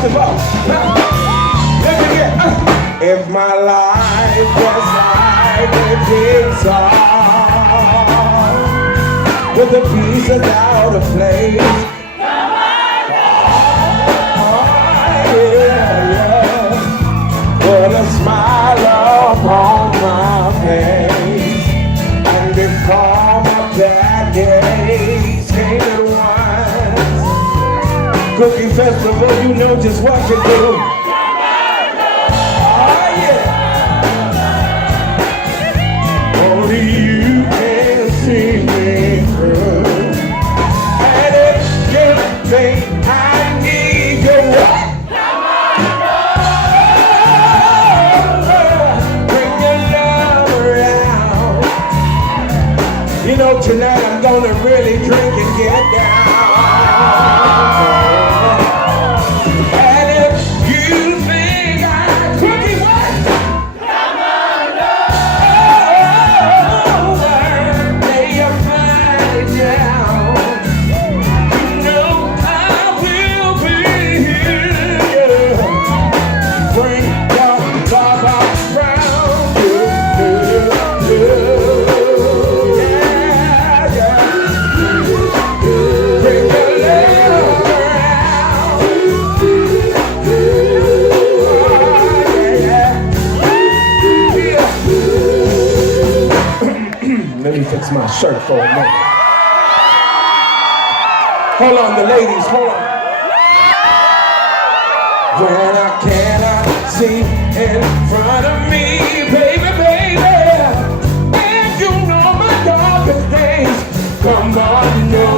first of all. Let me get. If my life was like a jigsaw with the pieces out of place. Put a smile upon my face, and if all my bad days came at once, Cookie Festival, you know just what to do. Oh yeah. Only you can see me through, and if you think I need your what? You know, tonight I'm gonna really drink and get down. And if you think I'm cookie what? Come on over, lay your body down. You know I will be here. Bring your love around you. Let me fix my shirt for a minute. Hold on, the ladies, hold on. When I cannot see in front of me, baby, baby, and you know my darkest days, come on, no.